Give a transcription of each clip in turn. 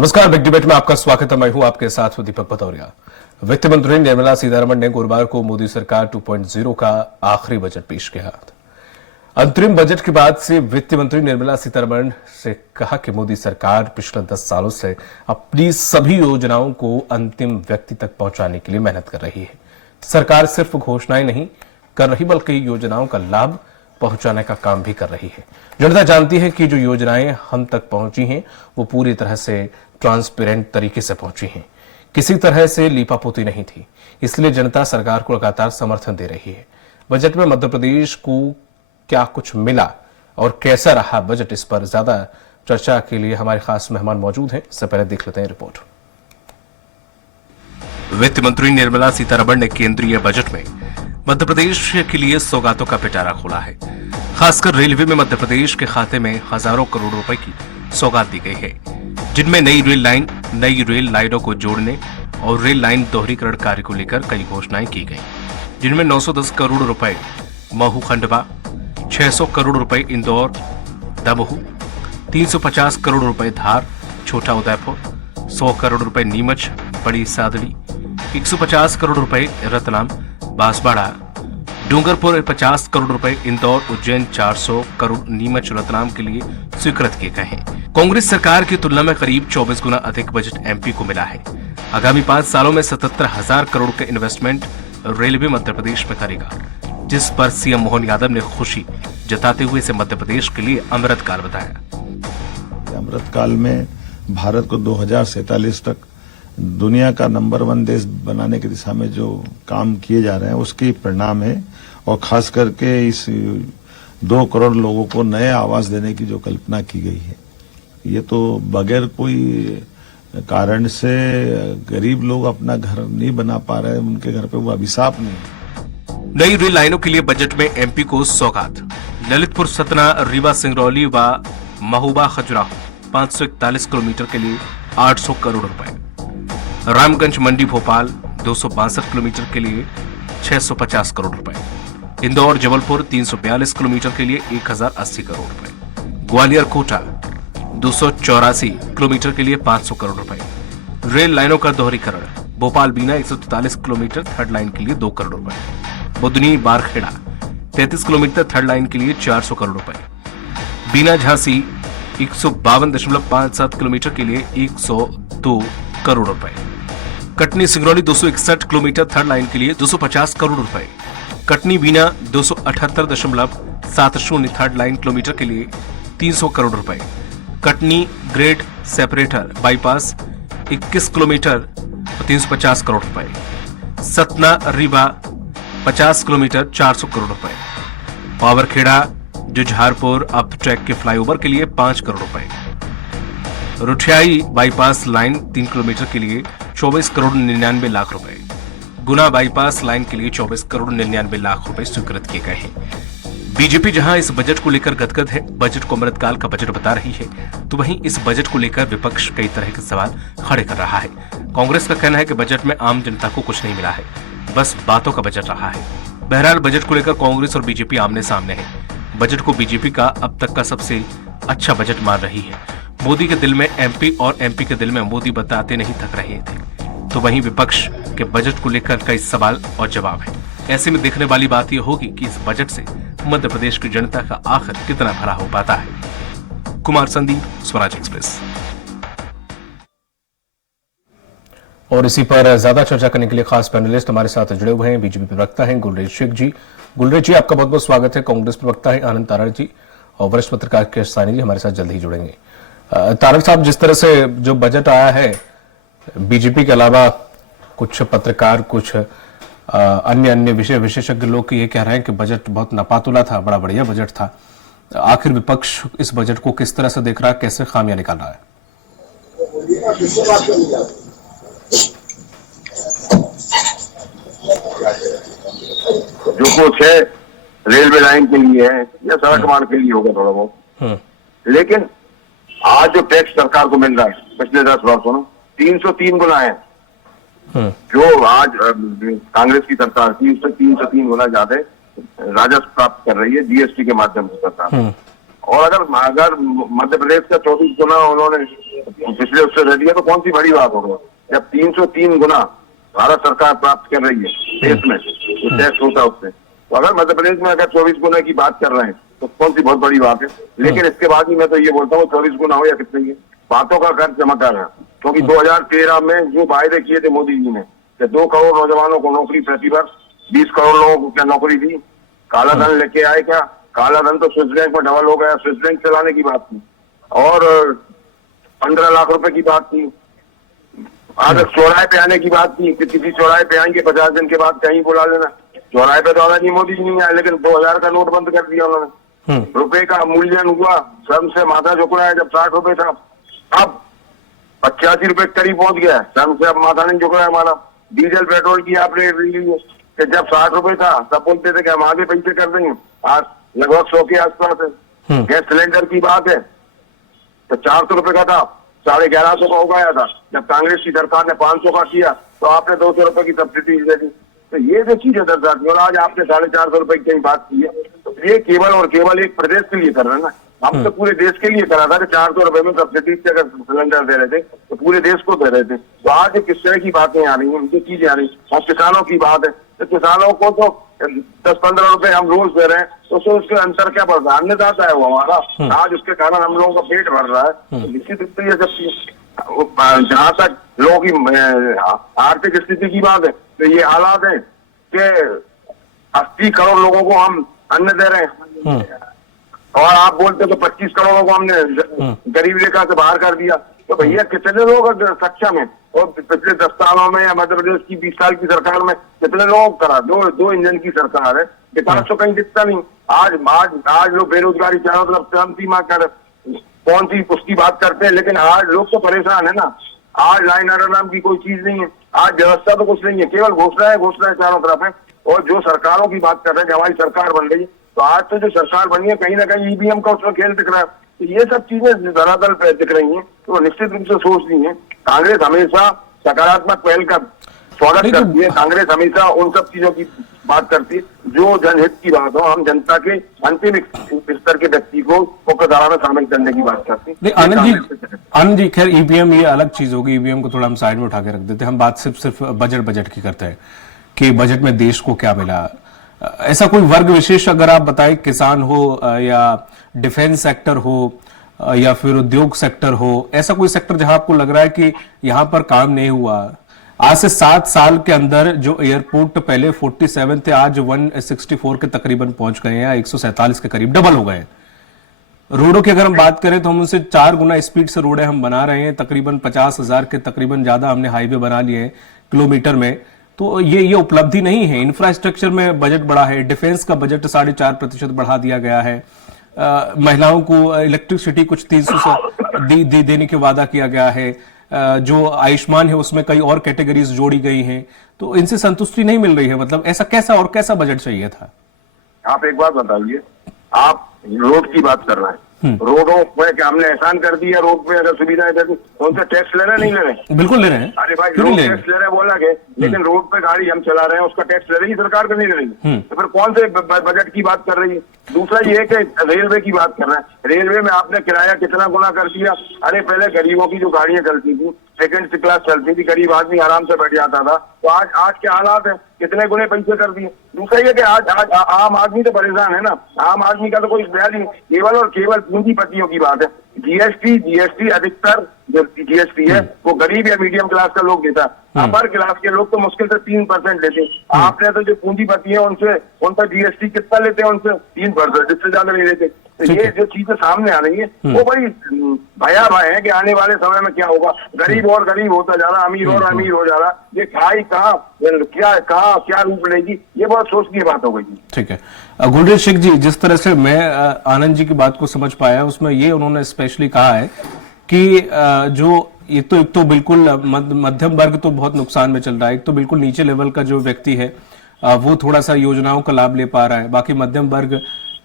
नमस्कार, big debate में आपका स्वागत है। मैं हूं आपके साथ दीपक भदौरिया। वित्त मंत्री निर्मला सीतारमण ने गुरुवार को मोदी सरकार 2.0 का आखिरी बजट पेश किया। अंतरिम बजट के बाद से वित्त मंत्री निर्मला सीतारमण से कहा कि मोदी सरकार पिछले 10 सालों से अपनी सभी योजनाओं को अंतिम व्यक्ति तक पहुंचाने के लिए मेहनत कर रही है। सरकार सिर्फ घोषणाएं नहीं कर रही बल्कि योजनाओं का लाभ पहुंचाने का काम भी कर रही है। जनता जानती है कि जो योजनाएं हम तक पहुंची हैं वो पूरी तरह से ट्रांसपेरेंट तरीके से पहुंची हैं, किसी तरह से लीपापोती नहीं थी। इसलिए जनता सरकार को लगातार समर्थन दे रही है। बजट में मध्य प्रदेश को क्या कुछ मिला और कैसा रहा बजट, इस पर ज्यादा चर्चा के लिए हमारे खास मेहमान मौजूद हैं। इससे पहले देख लेते हैं रिपोर्ट। वित्त मंत्री निर्मला सीतारमण ने केंद्रीय बजट में मध्य प्रदेश के लिए सौगातों का पिटारा खोला है। खासकर रेलवे में मध्य प्रदेश के खाते में हजारों करोड़ रुपए की सौगात दी गई है, जिनमें नई रेल लाइनों को जोड़ने और रेल लाइन दोहरीकरण कार्य को लेकर कई घोषणाएं की गई, जिनमें 910 करोड़ रुपए महू खंडवा, 600 करोड़ रुपए इंदौर दमोह, 350 करोड़ रुपए धार छोटा उदयपुर, 100 करोड़ रुपए नीमच बड़ी सादड़ी, 150 करोड़ रुपए रतलाम बांसवाड़ा, डूंगरपुर 50 करोड़ रुपए इंदौर उज्जैन, 400 करोड़ नीमच रतलाम के लिए स्वीकृत किए गए हैं। कांग्रेस सरकार की तुलना में करीब 24 गुना अधिक बजट एमपी को मिला है। आगामी 5 सालों में 77,000 करोड़ के इन्वेस्टमेंट रेलवे मध्य प्रदेश में करेगा, जिस पर सीएम मोहन यादव ने खुशी जताते हुए इसे मध्य प्रदेश के लिए अमृत काल बताया। अमृत काल में भारत को 2047 तक दुनिया का नंबर 1 देश बनाने की दिशा में जो काम किए जा रहे हैं उसके परिणाम है। और खास करके इस 2 करोड़ लोगों को नए आवास देने की जो कल्पना की गई है, ये तो बगैर कोई कारण से गरीब लोग अपना घर नहीं बना पा रहे, उनके घर पे वो अभिशाप नहीं। नई रेल लाइनों के लिए बजट में एमपी को सौगात। ललितपुर सतना रीवा सिंगरौली व महोबा खजुराहो 541 किलोमीटर के लिए 800 करोड़ रुपए। रामगंज मंडी भोपाल 262 किलोमीटर के लिए 650 करोड़ रुपए। इंदौर जबलपुर 342 किलोमीटर के लिए 1080 करोड़ रुपए। ग्वालियर कोटा 284 किलोमीटर के लिए 500 करोड़ रुपए। रेल लाइनों का दोहरीकरण भोपाल बीना 143 किलोमीटर थर्ड लाइन के लिए 2 करोड़ रुपए। बुधनी बारखेड़ा 33 किलोमीटर थर्ड लाइन के लिए 400 करोड़ रुपए। बीना झांसी 152.57 किलोमीटर के लिए 102 करोड़ रुपए। Katni Singrauli 261 kilometre third line के लिए 250 करोड़ रुपए। कटनी बीना 278.70 थर्ड लाइन किलोमीटर के लिए 300 करोड़ रुपए। Katni grade separator bypass 21 kilometre 350 crore रुपए। सतना रीवा 50 किलोमीटर 400 करोड़ रुपए। पावरखेड़ा जुझारपुर अप ट्रैक के फ्लाईओवर के लिए 5 करोड़ रुपए। रुठियाई बाईपास लाइन 3 किलोमीटर के लिए 24 करोड़ 99 लाख रुपए। गुना बाईपास लाइन के लिए 24 करोड़ 99 लाख रुपए स्वीकृत किए गए हैं। बीजेपी जहां इस बजट को लेकर गदगद है, बजट को अमृतकाल का बजट बता रही है, तो वहीं इस बजट को लेकर विपक्ष कई तरह के सवाल खड़े कर रहा है। कांग्रेस का कहना है कि बजट में आम जनता को कुछ नहीं मिला है, बस बातों का बजट रहा है। बहरहाल बजट को लेकर कांग्रेस और बीजेपी आमने सामने है। बजट को बीजेपी का अब तक का सबसे अच्छा बजट मान रही है। मोदी के दिल में एमपी और एमपी के दिल में मोदी बताते नहीं थक रहे थे, तो वहीं विपक्ष के बजट को लेकर कई सवाल और जवाब है। ऐसे में देखने वाली बात यह होगी कि इस बजट से मध्य प्रदेश की जनता का आखिर कितना भला हो पाता है। कुमार संदीप, स्वराज एक्सप्रेस। और इसी पर ज्यादा चर्चा करने के लिए खास पैनलिस्ट हमारे साथ जुड़े हुए हैं। बीजेपी प्रवक्ता हैं गुलरेज शेख जी। गुलरेज जी, आपका बहुत बहुत स्वागत है। कांग्रेस प्रवक्ता है आनंद तारड़ जी और वरिष्ठ पत्रकार के सानी जी हमारे साथ जल्द ही जुड़ेंगे। तारड़ साहब, जिस तरह से जो बजट आया है, बीजेपी के अलावा कुछ पत्रकार, कुछ अन्य विषय विशेषज्ञ लोग ये कह रहे हैं कि बजट बहुत नपातुला था, बड़ा बढ़िया बजट था। आखिर विपक्ष इस बजट को किस तरह से देख रहा है, कैसे खामियां निकाल रहा है? जो कुछ है रेलवे लाइन के लिए है या सड़क मार्ग के लिए होगा थोड़ा बहुत, लेकिन आज जो टैक्स सरकार को मिल रहा है पिछले 10 वर्षों में 303 गुना है। जो आज कांग्रेस की सरकार 303 गुना ज्यादा राजस्व प्राप्त कर रही है जीएसटी के माध्यम से सरकार। और अगर मध्य प्रदेश का 24 गुना उन्होंने पिछले उससे दे दिया तो कौन सी बड़ी बात होगी। जब 303 गुना भारत सरकार प्राप्त कर रही है देश में जो टैक्स होता है उससे, तो अगर मध्य प्रदेश में अगर 24 गुना की बात कर रहे हैं तो कौन सी बहुत बड़ी बात है। लेकिन इसके बाद ही मैं तो ये बोलता हूँ 24 गुना हो या कितने ही बातों का खर्च जमा कर रहे हैं, क्योंकि 2013 में जो वायदे किए थे मोदी जी ने कि 2 करोड़ नौजवानों को नौकरी प्रति वर्ष, 20 करोड़ लोगों को क्या नौकरी दी, काला धन लेके आए क्या, काला धन तो स्विस बैंक में डबल हो गया, स्विस बैंक चलाने की बात थी और 15 लाख रुपए की बात थी। आज चौराहे पे आने की बात थी कि किसी चौराहे पे आएंगे 50 दिन के बाद कहीं बुला लेना। चौराहे पे तो आना नहीं, मोदी जी नहीं आए, लेकिन 2000 का नोट बंद कर दिया उन्होंने। रुपए का मूल्यन हुआ, श्रम से माथा झुक रहा है। जब 60 रुपए था अब 85 रुपए करीब पहुंच गया, श्रम से अब माथा नहीं झुक रहा है हमारा। डीजल पेट्रोल की आप रेट ली कि जब 60 रुपए था तब बोलते थे कि हम आगे पैसे कर देंगे, आज लगभग 100 के आसपास है। गैस सिलेंडर की बात है तो 400 रुपए का था, 1150 का हो गया था। जब कांग्रेस की सरकार ने 500 का किया तो आपने 200 रुपए की सब्सिडी दे दी। तो ये जो चीजें दर्शाती है, और आज आपने 450 रुपए की कहीं बात की है, तो ये केवल और केवल एक प्रदेश के लिए कर रहे हैं ना। हम तो पूरे देश के लिए करा था कि 400 रुपए में सब्सिडी से अगर सिलेंडर दे रहे थे तो पूरे देश को दे रहे थे। तो आज किस तरह की बातें आ रही हैं, जो चीजें आ रही हैं, और किसानों की बात है तो किसानों को तो 10-15 रुपए हम रोज दे रहे हैं, तो उसके अंतर क्या बढ़ रहा है, अन्नदाता है वो हमारा, आज उसके कारण हम लोगों का पेट भर रहा है। तो निश्चित रूप से ये सब, जहां तक लोगों की आर्थिक स्थिति की बात है तो ये हालात है कि 80 करोड़ लोगों को हम अन्न दे रहे हैं और आप बोलते तो 25 करोड़ को हमने गरीब रेखा से बाहर कर दिया। तो भैया कितने लोग सक्षम है, और पिछले 10 सालों में या मध्य प्रदेश की 20 साल की सरकार में कितने लोग करा, दो इंजन की सरकार है, विकास तो कहीं दिखता नहीं। आज लोग बेरोजगारी चारों तरफ चरम सीमा कर कौन सी उसकी बात करते हैं, लेकिन आज लोग तो परेशान है ना। आज लाइन ऑर्डर नाम की कोई चीज नहीं है, आज व्यवस्था तो कुछ नहीं है, केवल घोषणाएं चारों तरफ है। और जो सरकारों की बात कर रहे हैं कि हमारी सरकार बन रही है, तो आज तो जो सरकार बनी है कहीं ना कहीं ईवीएम का उसमें खेल दिख रहा है। तो ये सब चीजें धरातल पे दिख रही हैं, तो निश्चित रूप से सोच रही है। कांग्रेस हमेशा सकारात्मक पहल का स्वागत करती है, कांग्रेस हमेशा उन सब चीजों की बात करती है जो जनहित की बात हो, हम जनता के अंतिम स्तर के व्यक्ति को मुख्य धारा में शामिल करने की बात करती है। आनंद जी, खैर ईवीएम ये अलग चीज होगी, ईवीएम को थोड़ा हम साइड में उठा के रख देते हैं। हम बात सिर्फ बजट की करते हैं कि बजट में देश को क्या मिला। ऐसा कोई वर्ग विशेष अगर आप बताएं, किसान हो या डिफेंस सेक्टर हो या फिर उद्योग सेक्टर हो, ऐसा कोई सेक्टर जहां आपको लग रहा है कि यहां पर काम नहीं हुआ। आज से 7 साल के अंदर जो एयरपोर्ट पहले 47 थे, आज 164 के तकरीबन पहुंच गए हैं, 147 के करीब डबल हो गए। रोडों की अगर हम बात करें तो हम उनसे 4 गुना स्पीड से रोडें हम बना रहे हैं, तकरीबन 50,000 के तकरीबन ज्यादा हमने हाईवे बना लिए हैं किलोमीटर में। तो ये उपलब्धि नहीं है। इंफ्रास्ट्रक्चर में बजट बढ़ा है, डिफेंस का बजट 4.5% बढ़ा दिया गया है, महिलाओं को इलेक्ट्रिसिटी कुछ 300 से देने के वादा किया गया है, जो आयुष्मान है उसमें कई और कैटेगरीज जोड़ी गई हैं। तो इनसे संतुष्टि नहीं मिल रही है। मतलब ऐसा कैसा बजट चाहिए था? आप एक बात बताइए, आप रोड की बात कर रहे हैं, रोडों पे क्या हमने एहसान कर दिया? रोड पे अगर सुविधाएं कर दी तो उनसे टैक्स ले रहे नहीं ले रहे? बिल्कुल ले रहे हैं। अरे भाई, लोग टैक्स ले रहे हैं बोला के, लेकिन रोड पे गाड़ी हम चला रहे हैं उसका टैक्स ले रही है सरकार, का नहीं ले रही। तो फिर कौन से बजट की बात कर रही है? दूसरा ये कि रेलवे की बात कर रहे हैं, रेलवे में आपने किराया कितना गुना कर दिया। अरे पहले गरीबों की जो गाड़ियां चलती थी, सेकंड क्लास चलती थी, गरीब आदमी आराम से बैठ जाता था, तो आज क्या हालात है, कितने गुने पैसे कर दिए। दूसरा ये कि आज आम आदमी तो परेशान है ना, आम आदमी का तो कोई ख्याल नहीं, केवल और केवल पूंजीपतियों की बात है। जीएसटी अधिकतर जो जीएसटी है वो गरीब या मीडियम क्लास का लोग देता है, अपर क्लास के लोग तो मुश्किल से 3% देते। आपने तो जो पूंजीपति है उनका जीएसटी कितना लेते हैं? उनसे 3%, जिससे ज्यादा नहीं लेते। तो ये जो चीजें सामने आ रही है वो बड़ी भयावह है कि आने वाले समय में क्या होगा। गरीब और गरीब होता जा रहा, अमीर और अमीर हो जा रहा, ये क्या रूप लेगी, ये बहुत सोचने की बात हो गई। ठीक है, गुलरेज शेख जी, जिस तरह से मैं आनंद जी की बात को समझ पाया उसमें ये उन्होंने स्पेशली कहा है कि जो एक तो बिल्कुल मध्यम वर्ग तो बहुत नुकसान में चल रहा है, एक तो बिल्कुल नीचे लेवल का जो व्यक्ति है वो थोड़ा सा योजनाओं का लाभ ले पा रहा है, बाकी मध्यम वर्ग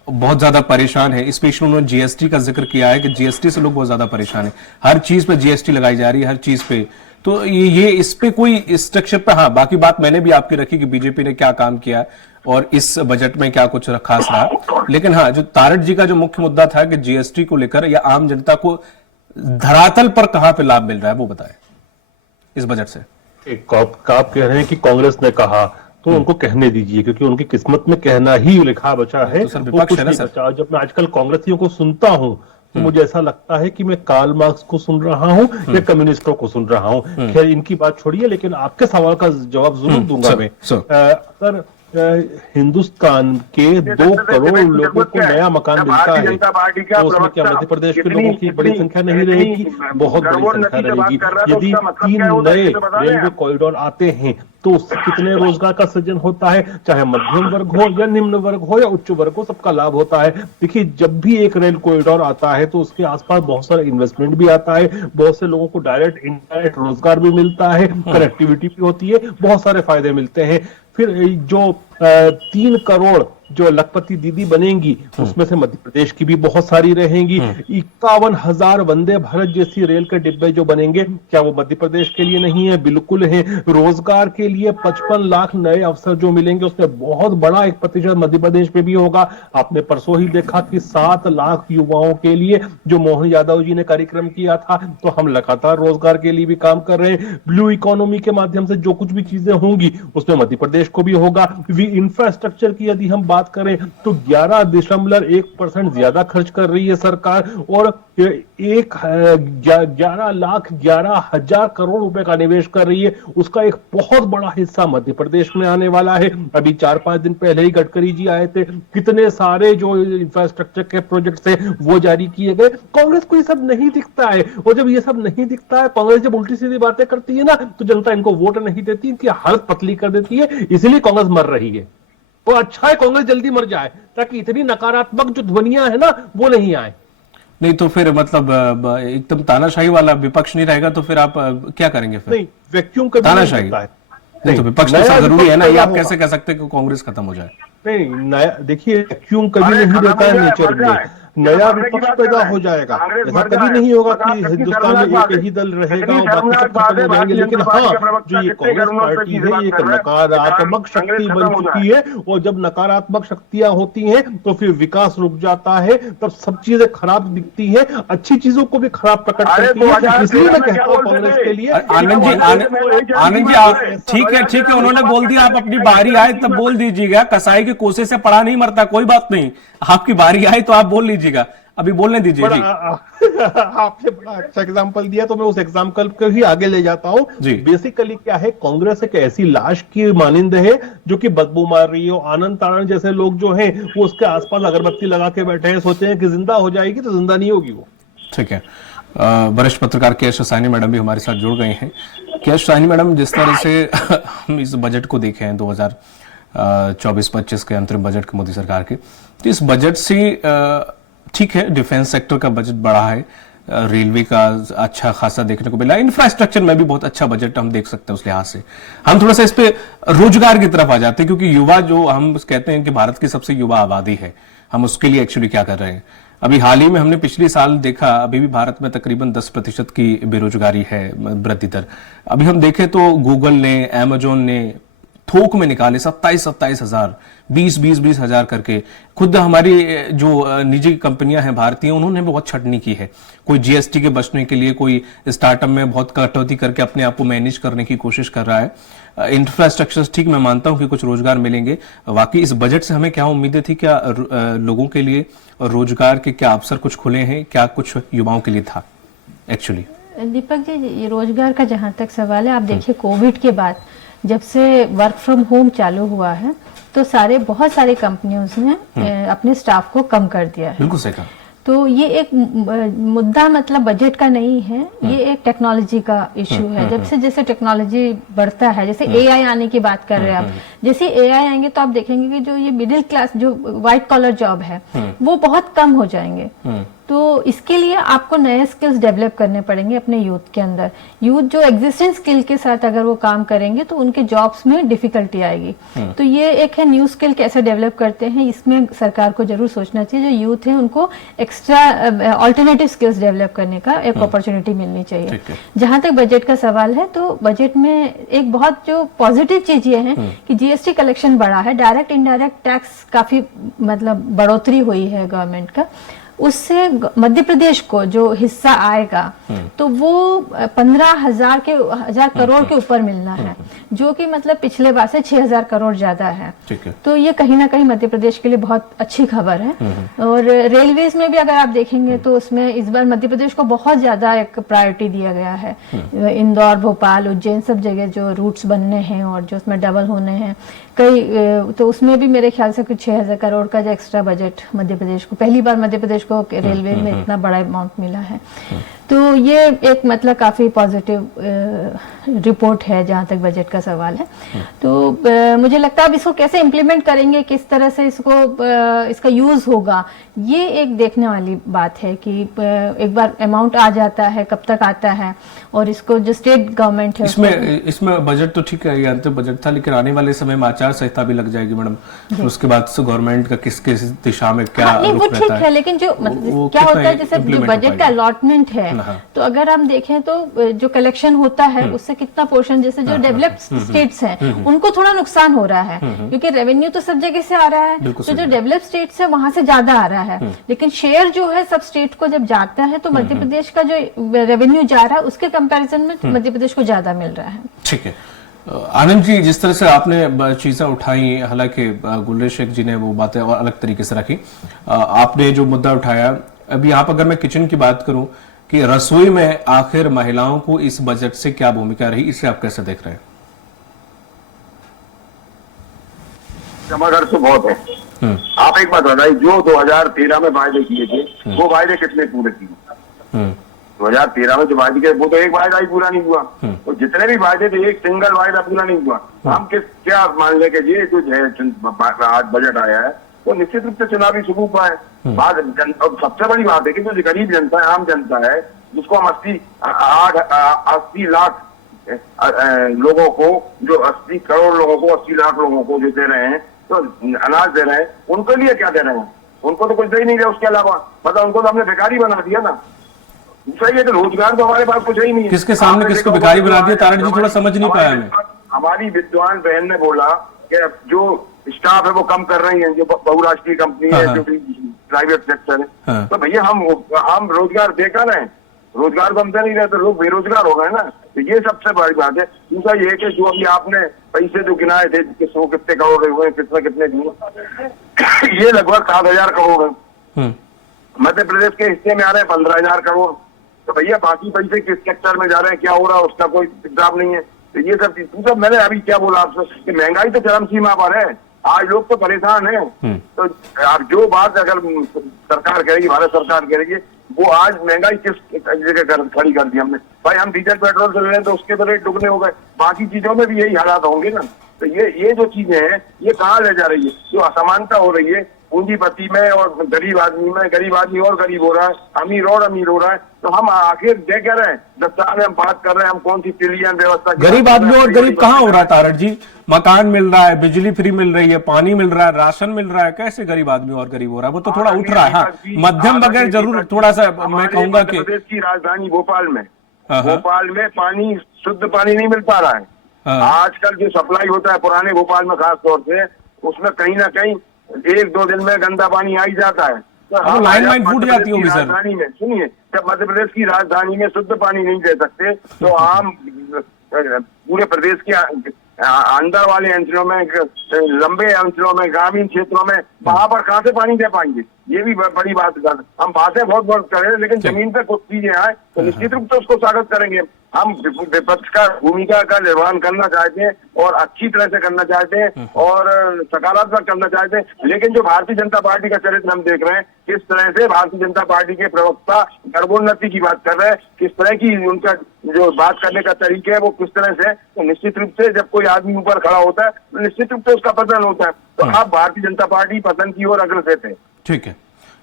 बहुत ज्यादा परेशान है। स्पेशली उन्होंने जीएसटी का जिक्र किया है कि जीएसटी से लोग बहुत ज्यादा परेशान है, हर चीज पे जीएसटी लगाई जा रही है, हर चीज पे। तो ये इस पे कोई स्ट्रक्चर पे, हाँ बाकी बात मैंने भी आपकी रखी कि बीजेपी ने क्या काम किया और इस बजट में क्या कुछ खास रहा, लेकिन हाँ जो तारड़ जी का जो मुख्य मुद्दा था कि जीएसटी को लेकर या आम जनता को धरातल पर कहां पे लाभ मिल रहा है वो बताएं इस बजट से। आप कह रहे हैं कि कांग्रेस ने कहा तो उनको कहने दीजिए, क्योंकि उनकी किस्मत में कहना ही लिखा बचा है। तो सर विपक्ष है ना सर। जब मैं आजकल कांग्रेसियों को सुनता हूं तो मुझे ऐसा लगता है कि मैं कार्ल मार्क्स को सुन रहा हूं या कम्युनिस्टों को सुन रहा हूं। खैर इनकी बात छोड़िए, लेकिन आपके सवाल का जवाब जरूर दूंगा मैं। सर हिंदुस्तान के 2 करोड़ लोगों को नया मकान मिलता है तो उसमें क्या मध्य प्रदेश के लोगों की बड़ी संख्या नहीं रहेगी? बहुत बड़ी संख्या रहेगी। यदि 3 नए रेलवे कॉरिडोर आते हैं तो उससे कितने रोजगार का सृजन होता है, चाहे मध्यम वर्ग हो या निम्न वर्ग हो या उच्च वर्ग हो, सबका लाभ होता है। देखिए जब भी एक रेल कॉरिडोर आता है तो उसके आसपास बहुत सारा इन्वेस्टमेंट भी आता है, बहुत से लोगों को डायरेक्ट इनडायरेक्ट रोजगार भी मिलता है, कनेक्टिविटी भी होती है, बहुत सारे फायदे मिलते हैं। फिर जो 3 करोड़ जो लखपति दीदी बनेंगी उसमें से मध्य प्रदेश की भी बहुत सारी रहेंगी। 51,000 वंदे भारत जैसी रेल के डिब्बे जो बनेंगे, क्या वो मध्य प्रदेश के लिए नहीं है? बिल्कुल है। रोजगार के लिए 55 लाख नए अवसर जो मिलेंगे उसमें बहुत बड़ा एक प्रतिशत मध्य प्रदेश में भी होगा। आपने परसों ही देखा कि 7 लाख युवाओं के लिए जो मोहन यादव जी ने कार्यक्रम किया था, तो हम लगातार रोजगार के लिए भी काम कर रहे हैं। ब्लू इकोनॉमी के माध्यम से जो कुछ भी चीजें होंगी उसमें मध्य प्रदेश को भी होगा। इंफ्रास्ट्रक्चर की यदि हम बात करें तो 11.1% ज्यादा खर्च कर रही है सरकार और 11,11,000 करोड़ रुपए का निवेश कर रही है। उसका एक बहुत बड़ा हिस्सा मध्य प्रदेश में आने वाला है। अभी 4-5 दिन पहले ही गडकरी जी आए थे, कितने सारे जो इंफ्रास्ट्रक्चर के प्रोजेक्ट्स हैं वो जारी किए गए। कांग्रेस को ये सब नहीं दिखता है और जब ये सब नहीं दिखता है, कांग्रेस जब उल्टी सीधी बातें करती है ना तो जनता इनको वोट नहीं देती, इनकी हालत पतली कर देती है, इसलिए कांग्रेस मर रही है। तो अच्छा है कांग्रेस जल्दी मर जाए ताकि इतनी नकारात्मक जो ध्वनियां है ना वो नहीं आए। नहीं तो फिर मतलब एकदम तानाशाही वाला विपक्ष नहीं रहेगा तो फिर आप क्या करेंगे फिर? नहीं, वैक्यूम कभी तानाशाही नहीं तो विपक्ष तो जरूरी है ना, ये आप कैसे कह सकते हैं कि कांग्रेस खत्म हो जाए? नहीं, नया देखिए वैक्यूम कभी नहीं रहता है नेचर में, नया विपक्ष पैदा हो जाएगा। ऐसा कभी नहीं होगा कि हिंदुस्तान में एक ही दल रहेगा और बाकी सब खत्म हो जाएंगे। लेकिन हाँ, जो ये कांग्रेस पार्टी है ये एक नकारात्मक शक्ति बन चुकी है और जब नकारात्मक शक्तियां होती हैं तो फिर विकास रुक जाता है, तब सब चीजें खराब दिखती हैं, अच्छी चीजों को भी खराब प्रकट करती है। इसलिए मैं कहता हूँ कांग्रेस के लिए आनंद जी ठीक है उन्होंने बोल दिया, आप अपनी बारी आए तब बोल दीजिएगा। कसाई के कोसे से पड़ा नहीं मरता, कोई बात नहीं, आपकी बारी आए तो आप बोल लीजिएगा, अभी बोलने दीजिए जी। आपने बड़ा अच्छा एग्जांपल दिया तो मैं उस एग्जांपल को ही आगे ले जाता हूं। बेसिकली क्या है, कांग्रेस एक ऐसी लाश की मानिंद है जो कि बदबू मार रही हो। आनंद तारण जैसे लोग जो हैं वो उसके आसपास अगरबत्ती लगा के बैठे हैं, सोचे हैं कि जिंदा हो जाएगी तो जिंदा नहीं होगी वो। ठीक है, वरिष्ठ पत्रकार केएस साहनी मैडम भी हमारे साथ जुड़ गए हैं। केएस साहनी मैडम, जिस तरह से हम इस बजट को देखे हैं 2024-25 के अंतरिम बजट के मोदी सरकार के, तो इस बजट से ठीक है डिफेंस सेक्टर का बजट बढ़ा है, रेलवे का अच्छा खासा देखने को मिला, इंफ्रास्ट्रक्चर में भी बहुत अच्छा बजट हम देख सकते हैं। उस लिहाज से हम थोड़ा सा इस पे रोजगार की तरफ आ जाते हैं, क्योंकि युवा जो हम कहते हैं कि भारत की सबसे युवा आबादी है, हम उसके लिए एक्चुअली क्या कर रहे हैं। अभी हाल ही में हमने पिछले साल देखा, अभी भी भारत में तकरीबन 10% की बेरोजगारी है वृद्धि दर। अभी हम देखें तो गूगल ने, अमेजोन ने थोक में निकाले 27 हजार, 20 हजार करके। खुद हमारी जो निजी कंपनियां हैं भारतीय, उन्होंने बहुत छटनी की है। कोई जीएसटी के बचने के लिए, कोई स्टार्टअप में बहुत कटौती करके अपने आप को मैनेज करने की कोशिश कर रहा है। इंफ्रास्ट्रक्चर ठीक, मैं मानता हूं कि कुछ रोजगार मिलेंगे। वाकई इस बजट से हमें क्या उम्मीदें थी, क्या लोगों के लिए रोजगार के क्या अवसर कुछ खुले हैं, क्या कुछ युवाओं के लिए था एक्चुअली? दीपक जी, ये रोजगार का जहां तक सवाल है, आप देखिए कोविड के बाद जब से वर्क फ्रॉम होम चालू हुआ है तो बहुत सारे कंपनियों ने अपने स्टाफ को कम कर दिया है। बिल्कुल सही कहा। तो ये एक मुद्दा मतलब बजट का नहीं है, ये एक टेक्नोलॉजी का इश्यू है। जब से जैसे टेक्नोलॉजी बढ़ता है, जैसे एआई आने की बात कर रहे हैं आप, जैसे एआई आएंगे तो आप देखेंगे कि जो ये मिडिल क्लास जो व्हाइट कॉलर जॉब है वो बहुत कम हो जाएंगे। तो इसके लिए आपको नए स्किल्स डेवलप करने पड़ेंगे अपने यूथ के अंदर। यूथ जो एग्जिस्टिंग स्किल के साथ अगर वो काम करेंगे तो उनके जॉब्स में डिफिकल्टी आएगी। तो ये एक है न्यू स्किल कैसे डेवलप करते हैं, इसमें सरकार को जरूर सोचना चाहिए। जो यूथ है उनको एक्स्ट्रा ऑल्टरनेटिव स्किल्स डेवलप करने का एक अपॉर्चुनिटी मिलनी चाहिए। जहां तक बजट का सवाल है, तो बजट में एक बहुत जो पॉजिटिव चीज ये है कि जीएसटी कलेक्शन बढ़ा है, डायरेक्ट इनडायरेक्ट टैक्स काफी मतलब बढ़ोतरी हुई है गवर्नमेंट का। उससे मध्य प्रदेश को जो हिस्सा आएगा तो वो 15,000 करोड़ के ऊपर मिलना है, जो कि मतलब पिछले बार से 6,000 करोड़ ज्यादा है। तो ये कहीं ना कहीं मध्य प्रदेश के लिए बहुत अच्छी खबर है। और रेलवेज में भी अगर आप देखेंगे तो उसमें इस बार मध्य प्रदेश को बहुत ज्यादा एक प्रायोरिटी दिया गया है। इंदौर, भोपाल, उज्जैन सब जगह जो रूट्स बनने हैं और जो उसमें डबल होने हैं कई, तो उसमें भी मेरे ख्याल से कुछ 6,000 करोड़ का जो एक्स्ट्रा बजट मध्य प्रदेश को, पहली बार मध्य प्रदेश को रेलवे में इतना बड़ा अमाउंट मिला है। तो ये एक मतलब काफी पॉजिटिव रिपोर्ट है जहां तक बजट का सवाल है। तो मुझे लगता है अब इसको कैसे इम्प्लीमेंट करेंगे, किस तरह से इसका यूज होगा, ये एक देखने वाली बात है कि एक बार अमाउंट आ जाता है कब तक आता है, और इसको जो स्टेट गवर्नमेंट है इसमें बजट तो ठीक है, ये अंतिम बजट था, लेकिन आने वाले समय में आचार संहिता भी लग जाएगी मैडम, तो उसके बाद से गवर्नमेंट का किस किस दिशा में क्या रुख वो ठीक है, लेकिन जो क्या होता है जैसे जो बजट का अलॉटमेंट है, तो अगर हम देखें तो जो कलेक्शन होता है उससे कितना पोर्शन, जैसे जो डेवलप्ड स्टेट्स हैं उनको थोड़ा नुकसान हो रहा है, क्योंकि रेवेन्यू तो सब जगह से आ रहा है, तो जो डेवलप्ड स्टेट्स है वहां से ज्यादा आ रहा है, लेकिन शेयर जो है सब स्टेट को जब जाता है तो मध्य प्रदेश का जो रेवेन्यू जा रहा है उसके कंपैरिजन में मध्य प्रदेश को ज्यादा मिल रहा है। ठीक है आनंद जी, जिस तरह से आपने चीजें उठाई, हालांकि गुलरेज शेख जी ने वो बातें और अलग तरीके से रखी, आपने जो मुद्दा उठाया, अभी यहाँ पर अगर मैं किचन की बात करूं कि रसोई में आखिर महिलाओं को इस बजट से क्या भूमिका रही, इसे आप कैसे देख रहे हैं? जमाघर तो बहुत है। आप एक बात बताइए, जो 2013 में वायदे किए थे वो वायदे कितने पूरे किए? 2013 में जो वायदे किए वो तो एक वायदा ही पूरा नहीं हुआ, तो जितने भी वायदे थे एक सिंगल वायदा पूरा नहीं हुआ। हम क्या मान लें कि ये जो आज बजट आया है वो निश्चित रूप से चुनावी सबूत है। सबसे बड़ी बात है कि जो गरीब जनता है, आम जनता है, जिसको हम 80 लाख लोगों को, जो 80 करोड़ लोगों को, 80 लाख लोगों को जो दे रहे हैं, तो अनाज दे रहे हैं, उनके लिए क्या दे रहे हैं? उनको तो कुछ दे ही नहीं रहे। उसके अलावा मतलब उनको तो हमने भिखारी बना दिया ना। सही है कि रोजगार तो हमारे पास कुछ ही नहीं है। किसके सामने किसको भिखारी बना दिया, तारक जी थोड़ा समझ नहीं पाया मैं। हमारी विद्वान बहन ने बोला कि जो स्टाफ है वो कम कर रही है, जो बहुराष्ट्रीय कंपनी है, जो प्राइवेट सेक्टर है, तो भैया हम रोजगार देकर रहे हैं, रोजगार तो हम दे नहीं रहे, तो लोग बेरोजगार हो गए ना। तो ये सबसे बड़ी बात है। दूसरा ये कि जो अभी आपने पैसे जो गिनाए थे, किसको कितने करोड़ हुए, कितने दिए, ये लगभग 7,000 करोड़ है। मध्य प्रदेश के हिस्से में आ रहे हैं 15,000 करोड़। तो भैया बाकी पैसे किस सेक्टर में जा रहे हैं, क्या हो रहा है, उसका कोई हिसाब नहीं है। तो ये सब चीज मैंने अभी क्या बोला आपसे कि महंगाई तो चरम सीमा पर है, आज लोग तो परेशान हैं। तो आप जो बात अगर सरकार करेगी, भारत सरकार करेगी, वो आज महंगाई किस जगह खड़ी कर दी हमने। भाई हम डीजल पेट्रोल चल रहे हैं तो उसके तो रेट दुगने हो गए, बाकी चीजों में भी यही हालात होंगे ना। तो ये जो चीजें हैं ये कहाँ ले जा रही है? जो असमानता हो रही है पूंजीपति में और गरीब आदमी में, गरीब आदमी और गरीब हो रहा है, अमीर और अमीर हो रहा है। तो हम आखिर दे कह रहे हैं 10 साल में हम बात कर रहे हैं, हम कौन सी ट्रिलियन व्यवस्था, गरीब आदमी और गरीब कहाँ हो रहा है तारक जी? मकान मिल रहा है, बिजली फ्री मिल रही है, पानी मिल रहा है, राशन मिल रहा है, कैसे गरीब आदमी और गरीब हो रहा है? वो तो थोड़ा उठ रहा है। हाँ, मध्यम वगैरह जरूर थोड़ा सा मैं कहूंगा कि प्रदेश की राजधानी भोपाल में पानी, शुद्ध पानी नहीं मिल पा रहा है। आजकल जो सप्लाई होता है पुराने भोपाल में खास तौर से, उसमें कहीं ना कहीं 1-2 दिन में गंदा पानी आ ही जाता है। तो लाइन फूट जाती होगी सर। राजधानी में सुनिए, जब मध्य प्रदेश की राजधानी में शुद्ध पानी नहीं दे सकते तो हम पूरे प्रदेश के अंदर वाले अंचलों में, लंबे अंचलों में, ग्रामीण क्षेत्रों में, वहां पर कहां से पानी दे पाएंगे? ये भी बड़ी बात है। हम बातें बहुत करें, लेकिन जमीन पर कुछ चीजें आए तो निश्चित रूप से उसको स्वागत करेंगे। हम विपक्ष का भूमिका का निर्वहन करना चाहते हैं और अच्छी तरह से करना चाहते हैं और सकारात्मक करना चाहते हैं, लेकिन जो भारतीय जनता पार्टी का चरित्र हम देख रहे हैं, किस तरह से भारतीय जनता पार्टी के प्रवक्ता गर्भोन्नति की बात कर रहे हैं, किस तरह की उनका जो बात करने का तरीका है वो किस तरह से, तो निश्चित रूप से जब कोई आदमी ऊपर खड़ा होता है तो निश्चित रूप से उसका पतन होता है। तो अब भारतीय जनता पार्टी पतन की ओर अग्रसर है। ठीक है,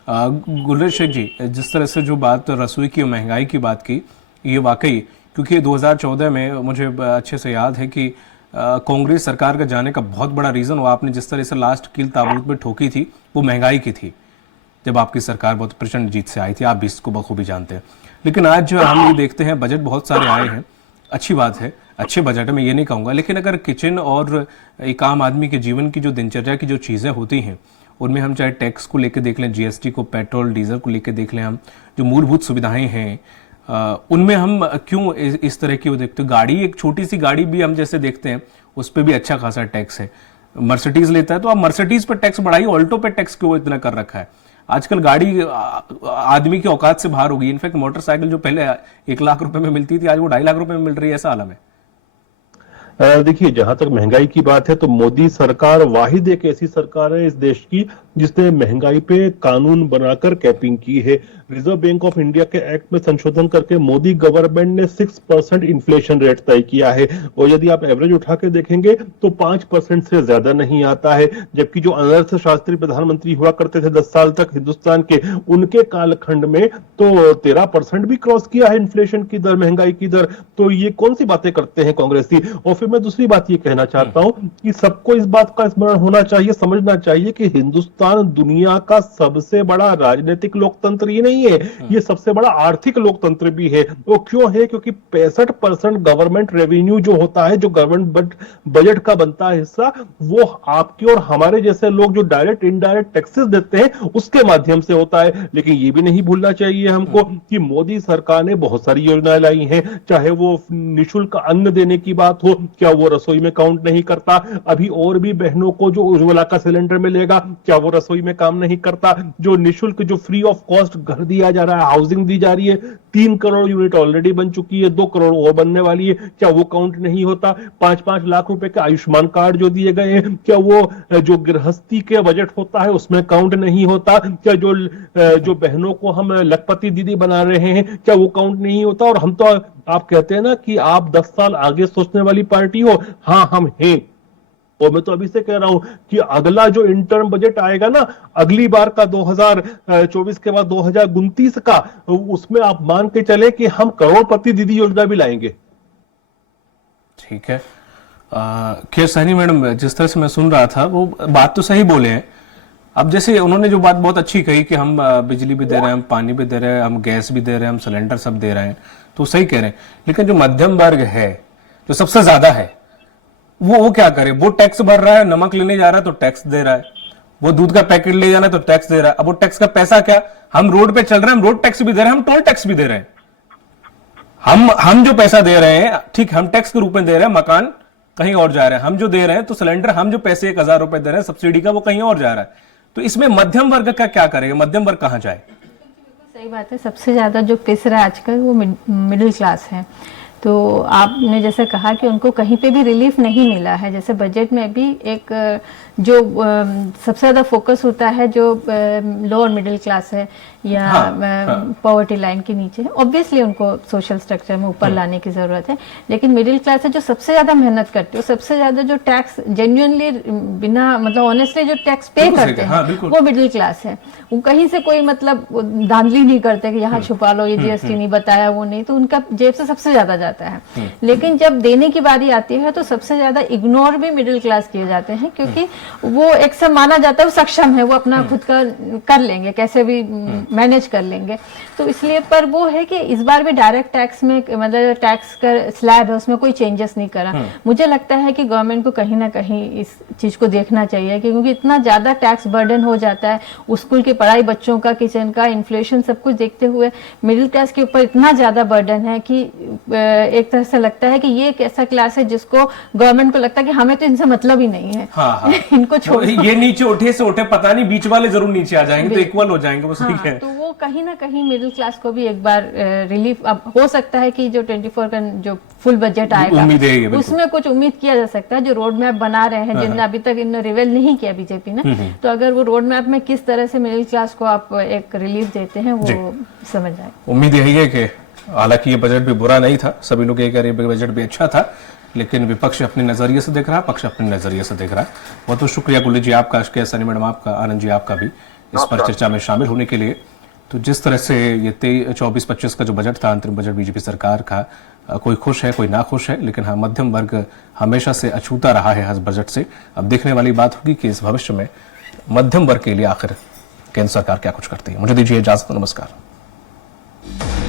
गुलरेज शेख जी, जिस तरह से जो बात रसोई की और महंगाई की बात की, ये वाकई, क्योंकि 2014 में मुझे अच्छे से याद है कि कांग्रेस सरकार का जाने का बहुत बड़ा रीज़न, वो आपने जिस तरह से लास्ट कील ताबूत में ठोकी थी, वो महंगाई की थी, जब आपकी सरकार बहुत प्रचंड जीत से आई थी। आप भी इसको बखूबी जानते हैं। लेकिन आज जो हम ये देखते हैं, बजट बहुत सारे आए हैं, अच्छी बात है, अच्छे बजट है, मैं ये नहीं कहूँगा, लेकिन अगर किचन और एक आम आदमी के जीवन की जो दिनचर्या की जो चीज़ें होती हैं, उनमें हम चाहे टैक्स को लेकर देख लें, जीएसटी को, पेट्रोल डीजल को लेकर देख लें, हम जो मूलभूत सुविधाएं हैं उनमें हम क्यों इस तरह की वो देखते हैं। गाड़ी, एक छोटी सी गाड़ी भी हम जैसे देखते हैं, उस पर भी अच्छा खासा टैक्स है। मर्सिडीज लेता है तो आप मर्सिडीज पर टैक्स बढ़ाइए, ऑल्टो पर टैक्स क्यों इतना कर रखा है। आजकल गाड़ी आदमी की औकात से बाहर हो गई। इनफैक्ट मोटरसाइकिल जो पहले 1 लाख रुपए में मिलती थी, आज वो 2.5 लाख रुपए में मिल रही है, ऐसा आलम है। देखिए, जहां तक महंगाई की बात है तो मोदी सरकार वाहिद एक ऐसी सरकार है इस देश की जिसने महंगाई पे कानून बनाकर कैपिंग की है। रिजर्व बैंक ऑफ इंडिया के एक्ट में संशोधन करके मोदी गवर्नमेंट ने 6% इन्फ्लेशन रेट तय किया है, और यदि आप एवरेज उठा के देखेंगे तो 5% से ज्यादा नहीं आता है। जबकि जो अर्थशास्त्री प्रधानमंत्री हुआ करते थे 10 साल तक हिंदुस्तान के, उनके कालखंड में तो 13% भी क्रॉस किया है इन्फ्लेशन की दर, महंगाई की दर। तो ये कौन सी बातें करते हैं कांग्रेसी। और फिर मैं दूसरी बात ये कहना चाहता हूं कि सबको इस बात का स्मरण होना चाहिए, समझना चाहिए कि हिंदुस्तान दुनिया का सबसे बड़ा राजनीतिक लोकतंत्र ही नहीं है, ये सबसे बड़ा आर्थिक लोकतंत्र भी है। वो क्यों है? क्योंकि 65% गवर्नमेंट रेवेन्यू जो होता है, जो गवर्नमेंट बजट का बनता है हिस्सा, वो आपके और हमारे जैसे लोग जो डायरेक्ट इनडायरेक्ट टैक्सेस देते हैं उसके माध्यम से होता है। लेकिन ये भी नहीं भूलना चाहिए हमको कि मोदी सरकार ने बहुत सारी योजनाएं लाई हैं, चाहे वो निःशुल्क अन्न देने की बात हो, क्या वो रसोई में काउंट नहीं करता? अभी और भी बहनों को जो उज्ज्वला का सिलेंडर मिलेगा, क्या वो रसोई में काम नहीं करता? जो निःशुल्क, जो फ्री ऑफ कॉस्ट घर दिया जा रहा है, हाउसिंग दी जा रही है, 3 करोड़ यूनिट ऑलरेडी बन चुकी है, 2 करोड़ और बनने वाली है, क्या वो काउंट नहीं होता? 5-5 लाख रुपए के आयुष्मान कार्ड जो दिए गए हैं, क्या वो जो गृहस्थी के बजट होता है उसमें काउंट नहीं होता? क्या जो बहनों को हम लखपति दीदी बना रहे हैं, क्या वो काउंट नहीं होता? और हम तो, आप कहते हैं ना कि आप 10 साल आगे सोचने वाली पार्टी हो, हाँ हम हैं। और मैं तो अभी से कह रहा हूं कि अगला जो इंटर्म बजट आएगा ना, अगली बार का 2024 के बाद 2029 का, उसमें आप मान के चले कि हम करोड़पति दीदी योजना भी लाएंगे। ठीक है। खैर सैनी मैडम, जिस तरह से मैं सुन रहा था, वो बात तो सही बोले हैं। अब जैसे उन्होंने जो बात बहुत अच्छी कही कि हम बिजली भी दे रहे हैं, हम पानी भी दे रहे हैं, हम गैस भी दे रहे हैं, हम सिलेंडर सब दे रहे हैं, तो सही कह रहे हैं। लेकिन जो मध्यम वर्ग है, जो सबसे ज्यादा है, वो क्या करे? वो टैक्स भर रहा है, नमक लेने जा रहा है तो टैक्स दे रहा है, वो दूध का पैकेट ले जाना है तो टैक्स दे रहा है। अब वो टैक्स का पैसा क्या? हम रोड पे चल रहे हैं, हम रोड टैक्स भी दे रहे हैं, हम टोल टैक्स भी दे रहे हैं। हम जो पैसा दे रहे हैं, ठीक, हम टैक्स के रूप में दे रहे हैं, मकान कहीं और जा रहे हैं। हम जो दे रहे हैं तो सिलेंडर, हम जो पैसे 1000 रुपए दे रहे हैं सब्सिडी का, वो कहीं और जा रहा है। तो इसमें मध्यम वर्ग का क्या करेगा? मध्यम वर्ग कहां जाए? सही बात है। सबसे ज्यादा जो पिस रहा है आजकल वो मिडिल क्लास है। तो आपने जैसे कहा कि उनको कहीं पे भी रिलीफ नहीं मिला है। जैसे बजट में भी एक जो सबसे ज़्यादा फोकस होता है जो लोअर मिडिल क्लास है या पॉवर्टी लाइन के नीचे है, ऑब्वियसली उनको सोशल स्ट्रक्चर में ऊपर लाने की ज़रूरत है। लेकिन मिडिल क्लास है जो सबसे ज़्यादा मेहनत करते हो, सबसे ज़्यादा जो टैक्स जेन्युइनली बिना मतलब ऑनेस्टली जो टैक्स पे करते हैं, वो मिडिल क्लास है। वो कहीं से कोई मतलब धांधली नहीं करते कि यहाँ छुपा लो, ये जीएसटी नहीं बताया, वो नहीं, तो उनका जेब से सबसे ज़्यादा जाता है। लेकिन जब देने की बारी आती है तो सबसे ज़्यादा इग्नोर भी मिडिल क्लास किए जाते हैं, क्योंकि वो एक सब माना जाता है, वो सक्षम है, वो अपना खुद का कर लेंगे, कैसे भी मैनेज कर लेंगे। तो इसलिए पर वो है कि इस बार भी डायरेक्ट टैक्स में मतलब टैक्स का स्लैब है उसमें कोई चेंजेस नहीं करा। मुझे लगता है कि गवर्नमेंट को कहीं ना कहीं इस चीज को देखना चाहिए, क्योंकि इतना ज्यादा टैक्स बर्डन हो जाता है, स्कूल की पढ़ाई, बच्चों का, किचन का, इन्फ्लेशन, सब कुछ देखते हुए मिडिल क्लास के ऊपर इतना ज्यादा बर्डन है कि एक तरह से लगता है कि ये एक ऐसा क्लास है जिसको गवर्नमेंट को लगता है कि हमें तो इनसे मतलब ही नहीं है। हाँ। इनको छोड़, ये नीचे उठे से उठे, पता नहीं बीच वाले जरूर नीचे आ जाएंगे तो इक्वल हो जाएंगे, वो सही है। तो वो कहीं ना कहीं मिडिल क्लास को भी एक बार रिलीफ, अब हो सकता है कि जो 24 का जो फुल बजट आएगा उसमें कुछ उम्मीद किया जा सकता है। जो रोड मैप बना रहे हैं, जिनने अभी तक इन्होंने रिवेल नहीं किया बीजेपी ने, तो अगर वो रोड मैप में किस तरह से मिडिल क्लास को आप एक रिलीफ देते हैं वो समझ आए। उम्मीद यही है कि हालांकि ये बजट भी बुरा नहीं था, सभी लोग ये कह रहे हैं बजट भी अच्छा था, लेकिन विपक्ष अपने नजरिए से देख रहा है, पक्ष अपने नजरिए से देख रहा है। बहुत बहुत शुक्रिया गुल्ली जी आपका, सनी मैडम आपका, आनंद जी आपका भी इस पर चर्चा में शामिल होने के लिए। तो जिस तरह से ये 24-25 का जो बजट था, अंतरिम बजट बीजेपी सरकार का, कोई खुश है कोई ना खुश है, लेकिन हाँ, मध्यम वर्ग हमेशा से अछूता रहा है हर बजट से। अब देखने वाली बात होगी कि इस भविष्य में मध्यम वर्ग के लिए आखिर केंद्र सरकार क्या कुछ करती है। मुझे दीजिए इजाजत, नमस्कार।